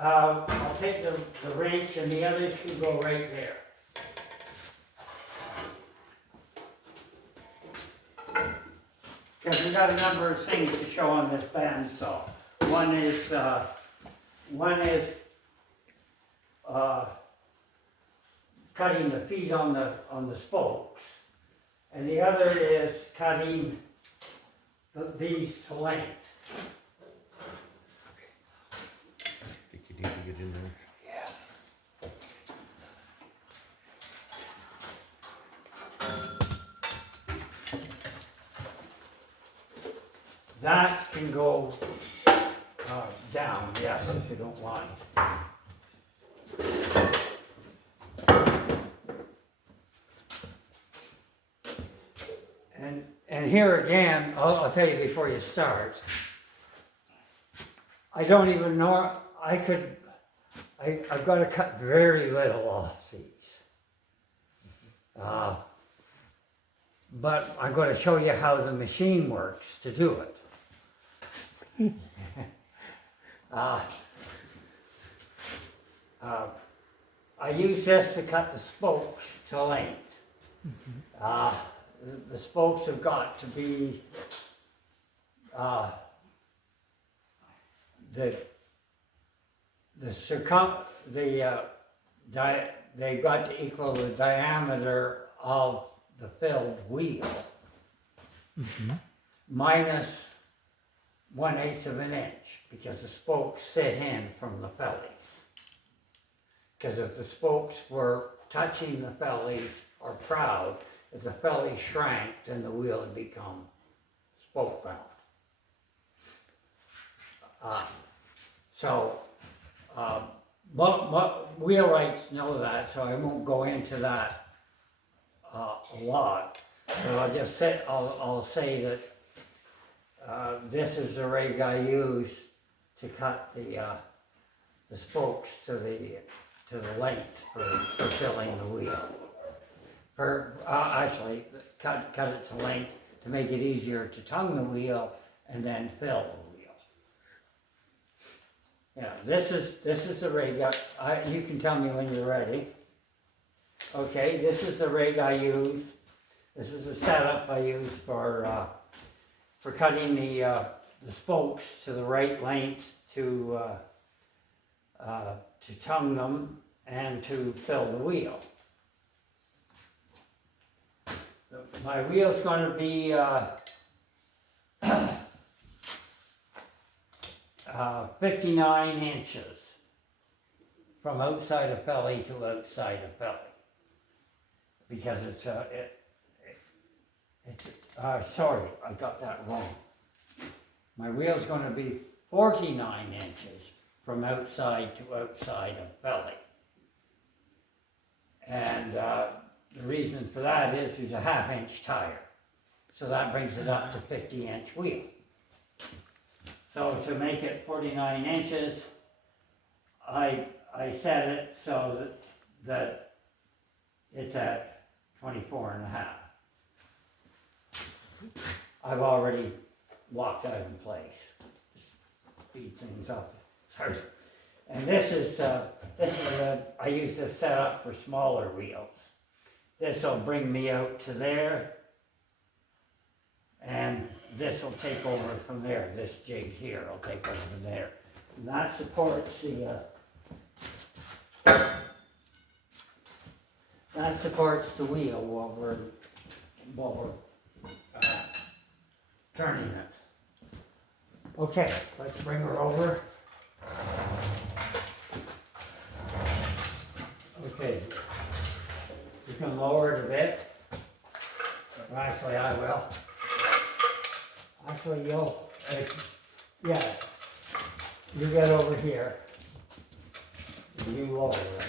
I'll take the wrench and the others can go right there. Because we've got a number of things to show on this bandsaw. One is cutting the feet on the spokes, and the other is cutting these to length. I think you need to get in there. That can go down, yes, if you don't mind. And here again, I'll tell you before you start, I don't even know, I've got to cut very little off these. But I'm going to show you how the machine works to do it. I use this to cut the spokes to length. The spokes have got to be they've got to equal the diameter of the filled wheel, minus 1/8 of an inch, because the spokes sit in from the fellies. Because if the spokes were touching the fellies or proud, if the felly shrank, then the wheel would become spoke bound. Wheelwrights know that, so I won't go into that a lot. But I'll say that this is the rig I use to cut the spokes to the length for filling the wheel. Actually, cut it to length to make it easier to tongue the wheel and then fill the wheel. Yeah, this is the rig. You can tell me when you're ready. Okay, this is the rig I use. This is the setup I use for cutting the spokes to the right length to tongue them and to fill the wheel. My wheel's going to be 59 inches from outside of felly to outside of felly, because sorry, I got that wrong. My wheel's going to be 49 inches from outside to outside of felly, and the reason for that is there's a 1/2 inch tire, so that brings it up to 50-inch wheel. So to make it 49 inches, I set it so that it's at 24.5. I've already locked out in place. Just speed things up. Sorry. And this is I use this setup for smaller wheels. This will bring me out to there, and this will take over from there. This jig here will take over from there. And that supports the wheel while we're turning it. Okay, let's bring her over. Okay. You can lower it a bit. Well, actually, I will. Actually, yeah. You get over here. You lower it.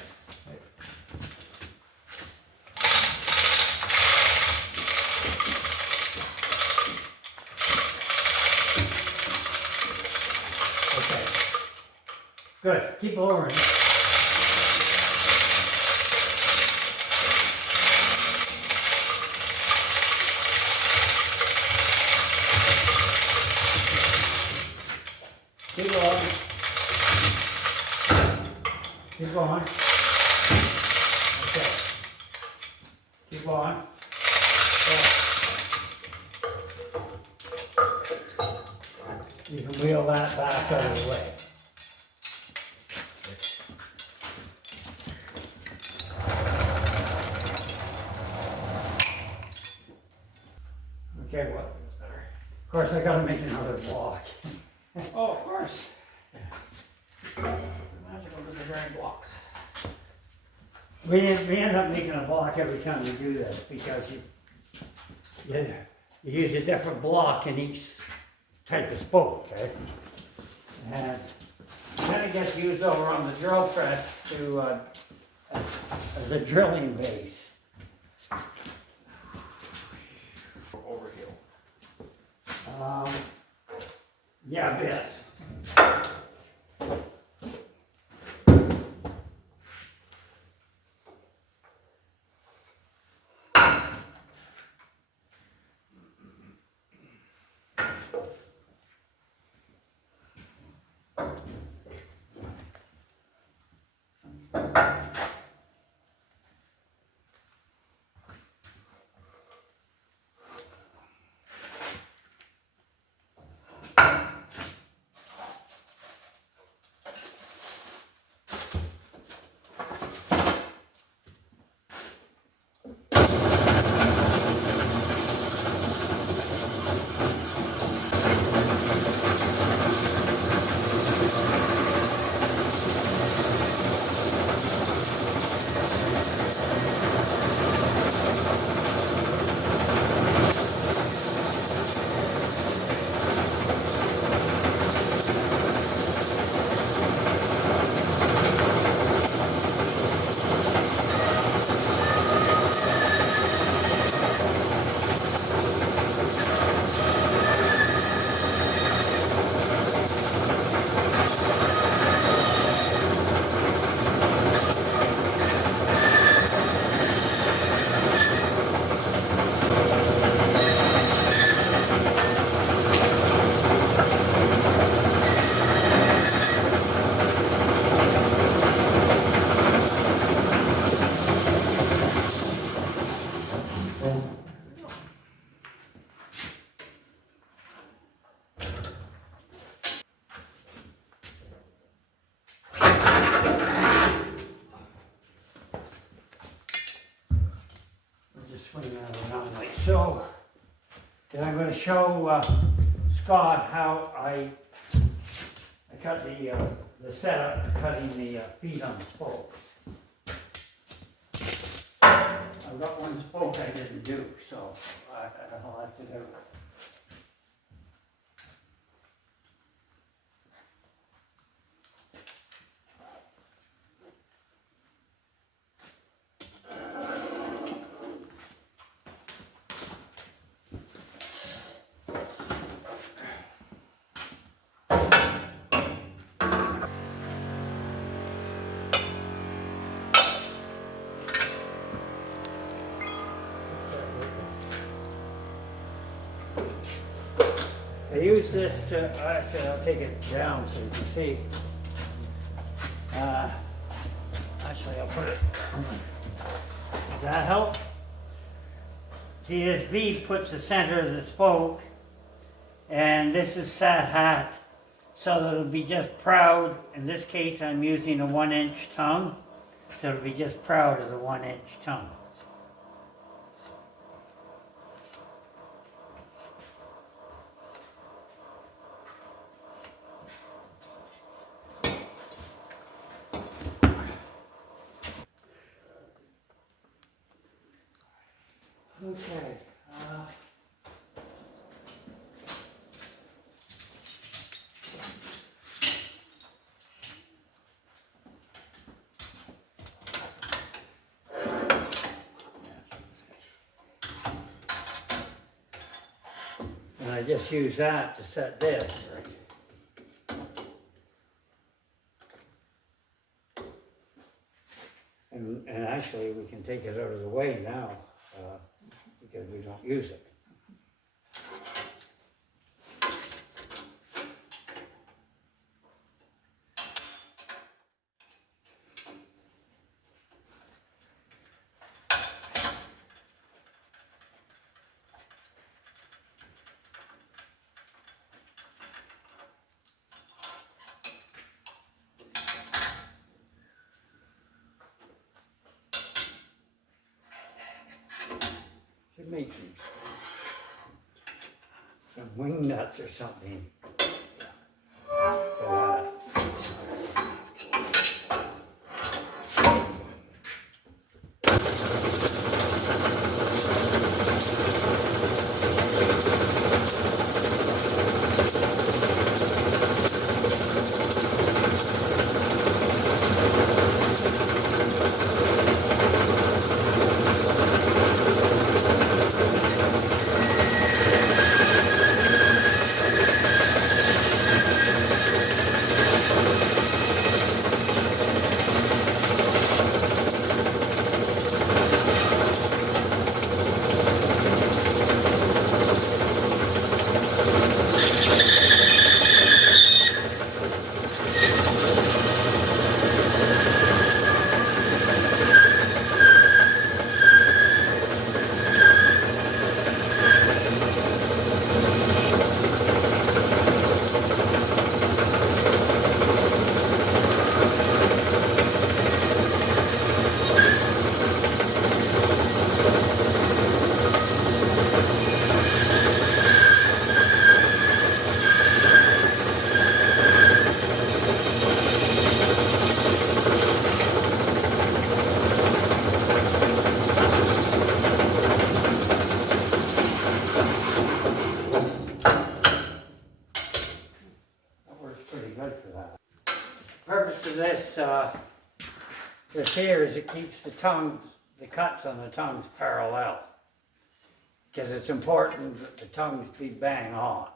Okay. Good. Keep lowering it. Keep going. Keep going. Okay. Keep on. You can wheel that back out of the way. Okay, well, that's better. Of course, I gotta make another block. Oh, of course. Magical to the very blocks. We end up making a block every time we do this because you use a different block in each type of spoke, okay? And then it gets used over on the drill press to as a drilling base. Overkill. Yeah, a bit. Swing that around like so. Then I'm going to show Scott how I cut the setup for cutting the feet on the spokes. I've got one spoke I didn't do, so I'll have to do it. I use this to, actually I'll take it down so you can see. Actually I'll put it, does that help? See, this bead puts the center of the spoke, and this is sat hat, so that it'll be just proud. In this case I'm using a 1-inch tongue, so it'll be just proud of the 1-inch tongue. Okay. And I just use that to set this. And actually we can take it out of the way now. Because we don't use it. make some wing nuts or something. For that. Purpose of this here is it keeps the cuts on the tongues parallel. Because it's important that the tongues be bang on.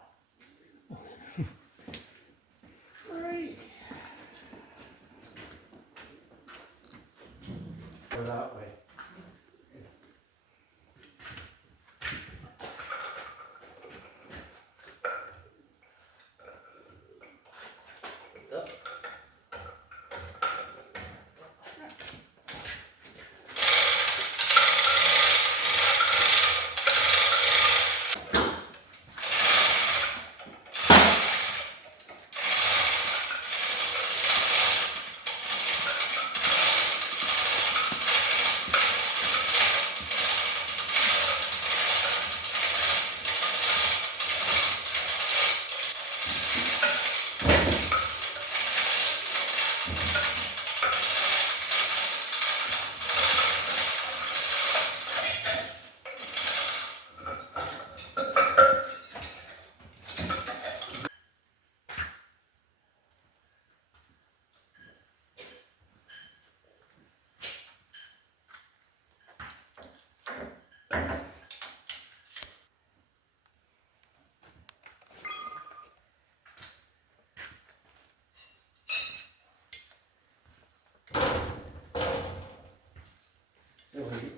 Right. Go that way.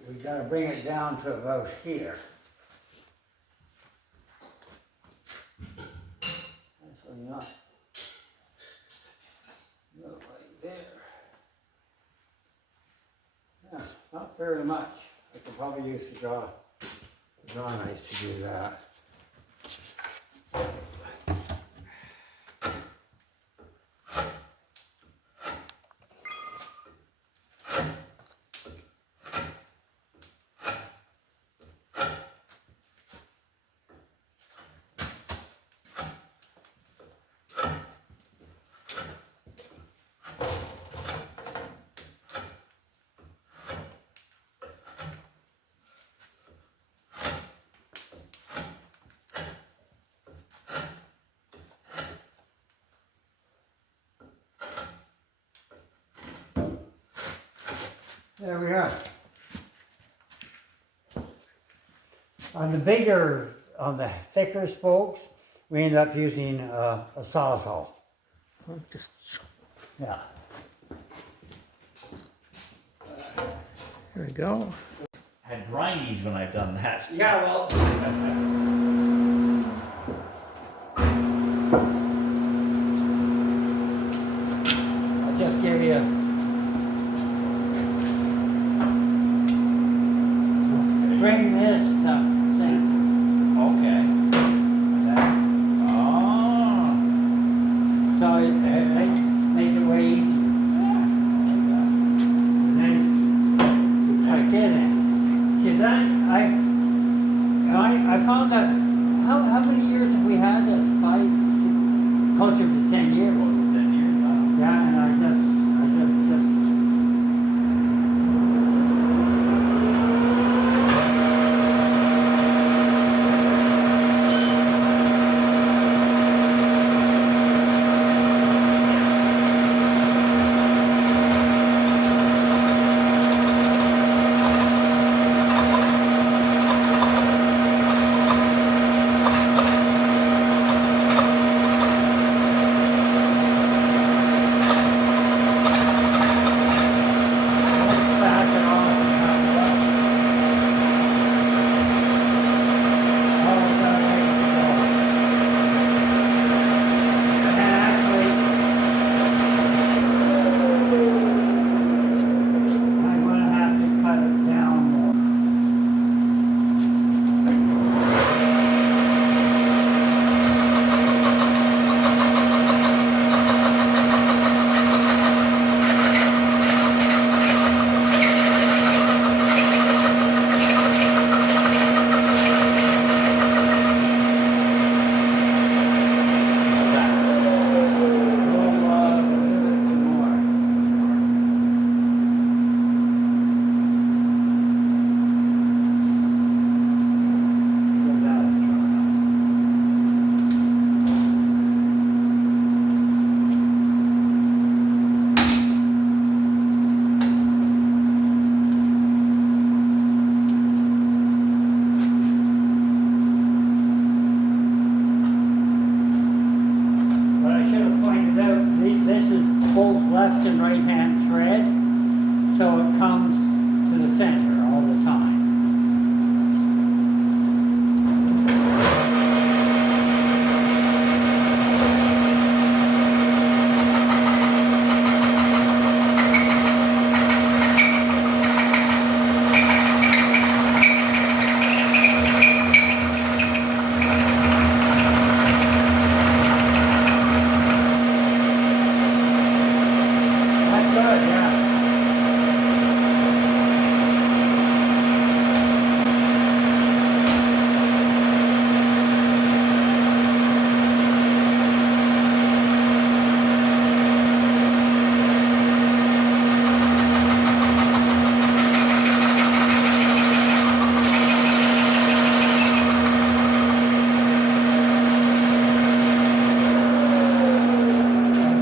We gotta bring it down to about here. Actually not like there. Yeah, not very much. I could probably use the draw knife to do that. There we are. On the thicker spokes, we end up using a sawzall. Yeah. There we go. Had grindies when I've done that. Yeah, well. I'll just give you. Bring this to center. Okay. Oh. So it makes it way easier. And then you tuck it in. Cause both left and right hand thread, so it comes to the center all the time. That's good, yeah.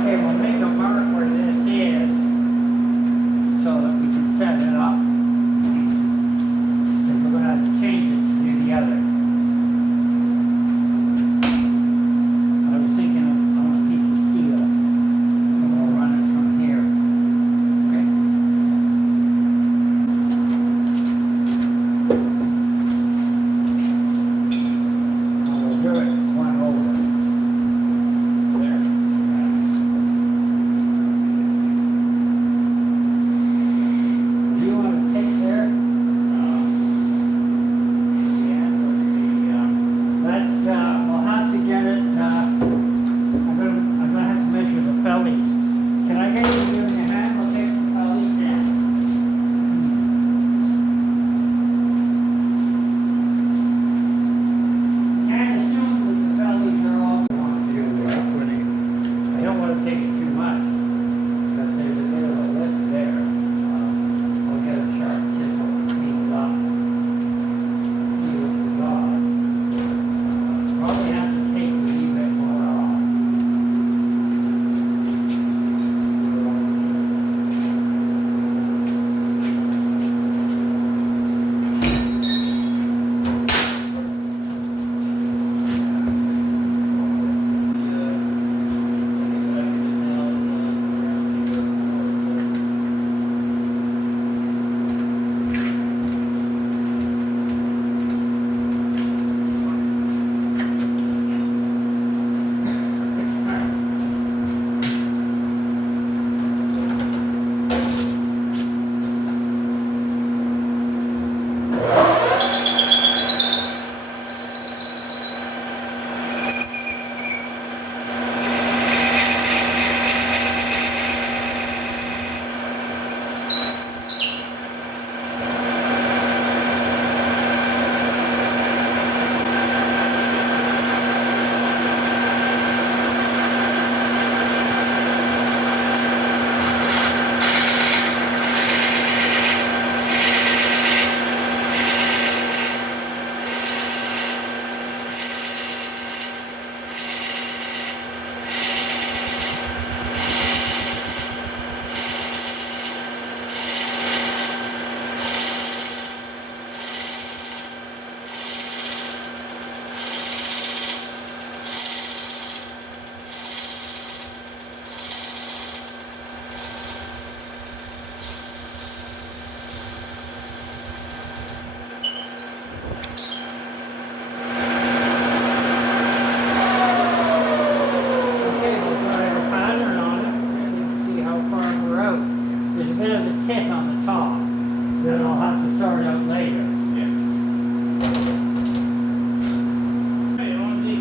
Okay, we'll make a mark where this is so that we can set it up. Because we're going to have to change it to do the other. I was thinking of on a piece of steel. And we'll run it from here. Okay. And we'll do it one over. There. Do you want to take there? Let's, we'll have to get it, I'm gonna have to measure the fellies. Can I get you to give me a hand? I'll take the fellies in. Can't assume that the fellies are all we want to. I don't want to take it too much, because there's a bit of a lip there. I'll get a sharp chisel and clean it up. See what we got. Probably have to take a wee bit more off. Okay, we'll try our pattern on it, and see how far we're out. There's a bit of a tit on the top that I'll have to sort out later. Hey, I want to see.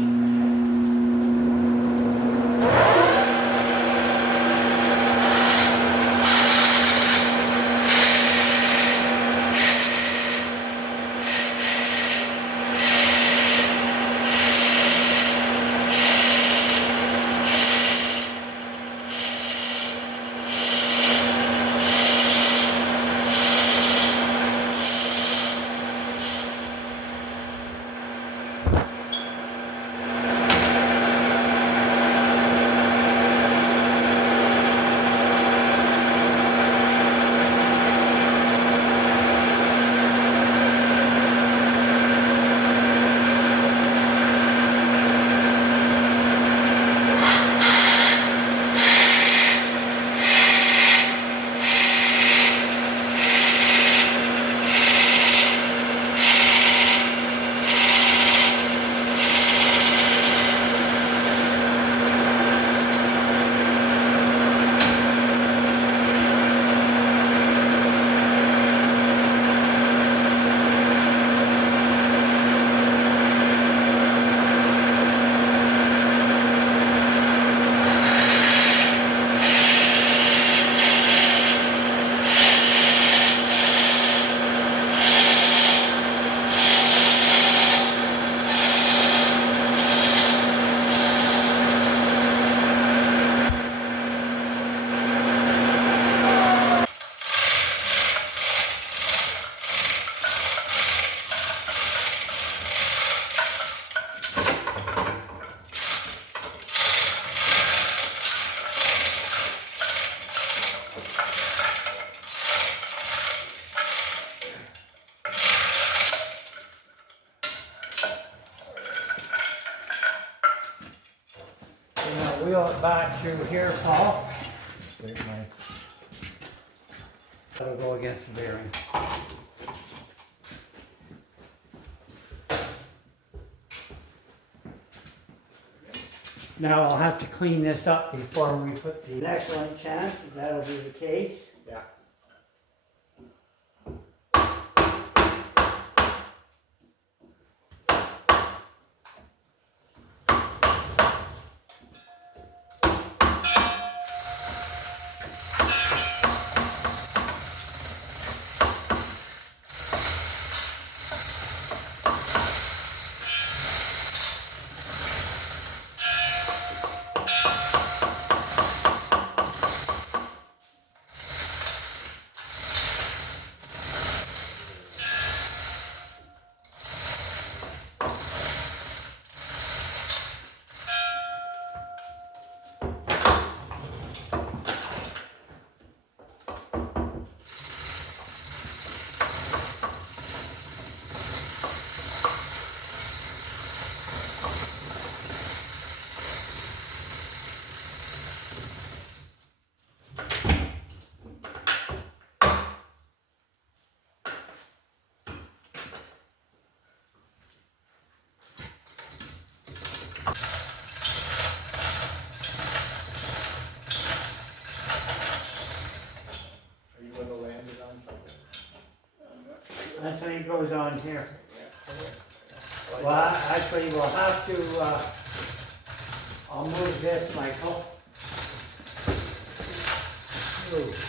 back through here, Paul. Where's my? That'll go against the bearing. Now I'll have to clean this up before we put the excellent chance that that'll be the case. Yeah. Are you gonna land it on something? That's how it goes on here. Well, actually, we'll have to, I'll move this, Michael. Move.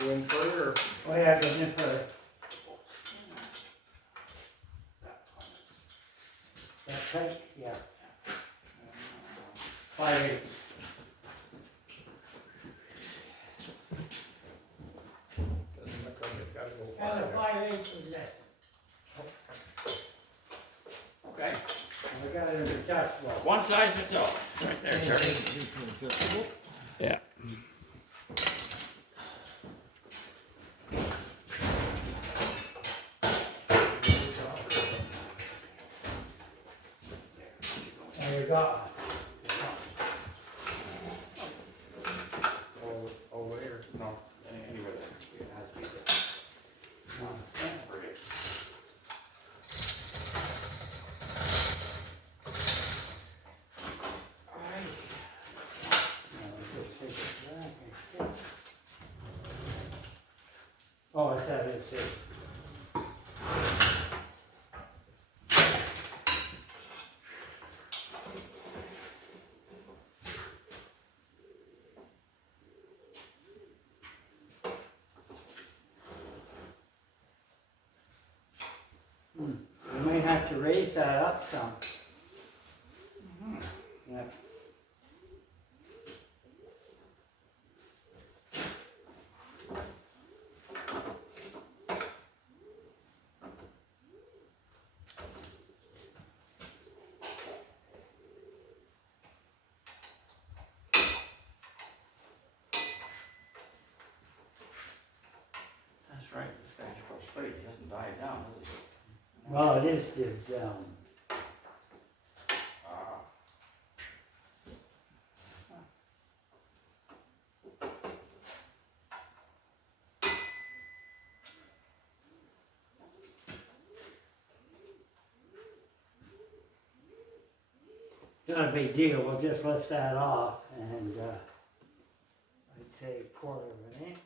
Going further or? Oh yeah, go in further. That's tight, yeah. 5/8. Doesn't look like it's gotta go And the farther. 5/8 is this. Okay. And we got it adjustable. One size fits all. Right there, Terry. Yeah. There you go. Over here? No, anywhere there. It has to be there. Okay. Oh, it's that, it's it. We may have to raise that up some. Yeah. That's right, this guy's supposed to straight, he doesn't dive down, does he? Well, it is dipped down. Ah. It's not a big deal, we'll just lift that off and, I'd say 1/4 of an inch.